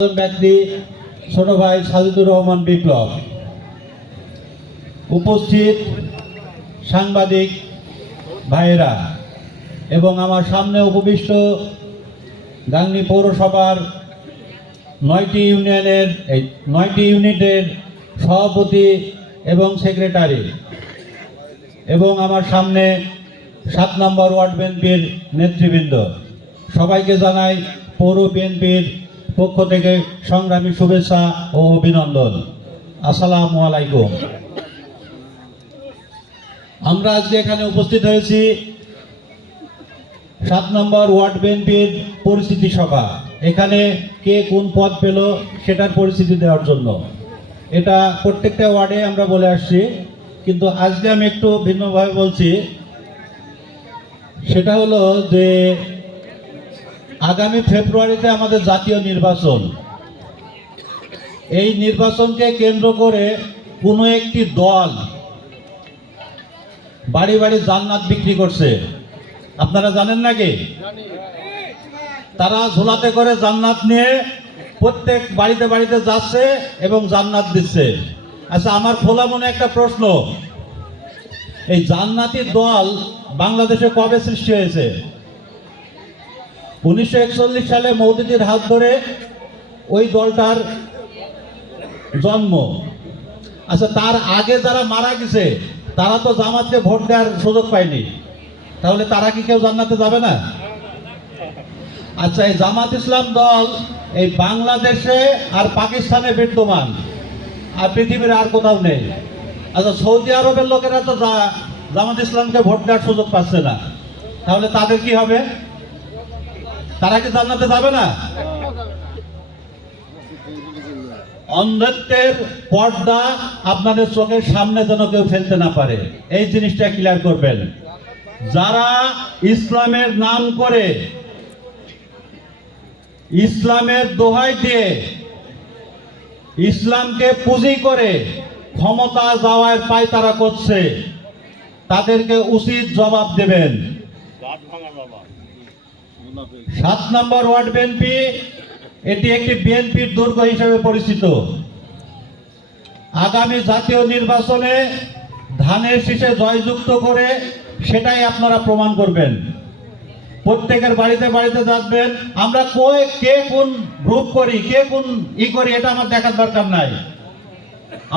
ব্যক্তি, ছোট ভাই সাজিদুর রহমান বিপ্লব। উপস্থিত সাংবাদিক ভাইয়েরা এবং আমার সামনে উপবিষ্ট গাংনী পৌরসভার নয়টি ইউনিয়নের, এই নয়টি ইউনিটের সভাপতি এবং সেক্রেটারি এবং আমার সামনে সাত নম্বর ওয়ার্ড বিএনপির নেতৃবৃন্দ। সবাইকে জানাই পৌর বিএনপির পক্ষ থেকে সংগ্রামী শুভেচ্ছা ও অভিনন্দন। আসসালামু আলাইকুম। আমরা আজকে এখানে উপস্থিত হয়েছি সাত নম্বর ওয়ার্ড বিএনপির পরিস্থিতি সভা। এখানে কে কোন পদ পেল সেটার পরিস্থিতি দেওয়ার জন্য। এটা প্রত্যেকটা ওয়ার্ডে আমরা বলে আসছি, কিন্তু আজকে আমি একটু ভিন্নভাবে বলছি। সেটা হলো যে আগামী ফেব্রুয়ারিতে আমাদের জাতীয় নির্বাচন। এই নির্বাচনকে কেন্দ্র করে কোনো একটি দল বাড়ি বাড়ি জান্নাত বিক্রি করছে। আপনারা জানেন নাকি? তারা ঝোলাতে করে জান্নাত নিয়ে প্রত্যেক বাড়িতে বাড়িতে যাচ্ছে এবং জান্নাত দিচ্ছে। আচ্ছা আমার খোলা মনে একটা প্রশ্ন। এই জান্নাতি দল বাংলাদেশে কবে সৃষ্টি হয়েছে? উনিশশো একচল্লিশ সালে মৌদুদির হাত ধরে ওই দলটার জন্ম। আচ্ছা তার আগে যারা মারা গেছে, তারা তো জামাতকে ভোট দেওয়ার সুযোগ পায়নি। তাহলে তারা কি কেউ জান্নাতে যাবে না? আচ্ছা এই জামাত ইসলাম দল এই বাংলাদেশে আর পাকিস্তানে বিদ্যমান, আর পৃথিবীর আর কোথাও নেই। আচ্ছা সৌদি আরবের লোকেরা তো জামাত ইসলামকে ভোট দেওয়ার সুযোগ পাচ্ছে না। তাহলে তাদের কি হবে? তারা কি জান্নাতে যাবে না? অন্ধত্বের পর্দা আপনাদের চোখের সামনে যেন কেউ ফেলতে না পারে। এই জিনিসটা ক্লিয়ার করবেন। যারা ইসলামের নাম করে, ইসলামের দোহাই দিয়ে ইসলামকে পুঁজি করে ক্ষমতা যাওয়ার পায় তারা করছে, তাদেরকে উচিত জবাব দেবেন। সাত নম্বর ওয়ার্ড বিএনপি এটি একটি বিএনপির দুর্গ হিসেবে পরিচিত। আগামী জাতীয় নির্বাচনে ধানের শীষে জয়যুক্ত করে সেটাই আপনারা প্রমাণ করবেন। প্রত্যেকের বাড়িতে বাড়িতে যাবেন আমরা কই কে কোন গ্রুপ করি, কে কোন ই করি, এটা আমার দেখার দরকার নাই।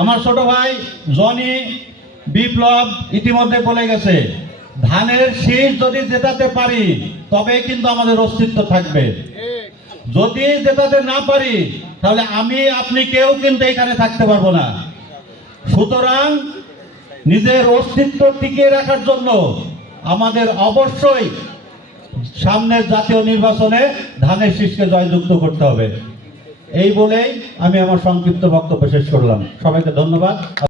আমার ছোট ভাই জনি, বিপ্লব ইতিমধ্যে বলে গেছে ধানের শীষ যদি জেতাতে পারি তবে কিন্তু আমাদের অস্তিত্ব থাকবে। যদি জেতাতে না পারি, তাহলে আমি, আপনি, কেউ কিন্তু এখানে থাকতে পারব না। সুতরাং নিজের অস্তিত্ব টিকিয়ে রাখার জন্য আমাদের অবশ্যই সামনের জাতীয় নির্বাচনে ধানের শীষকে জয়যুক্ত করতে হবে। এই বলেই আমি আমার সংক্ষিপ্ত বক্তব্য শেষ করলাম। সবাইকে ধন্যবাদ।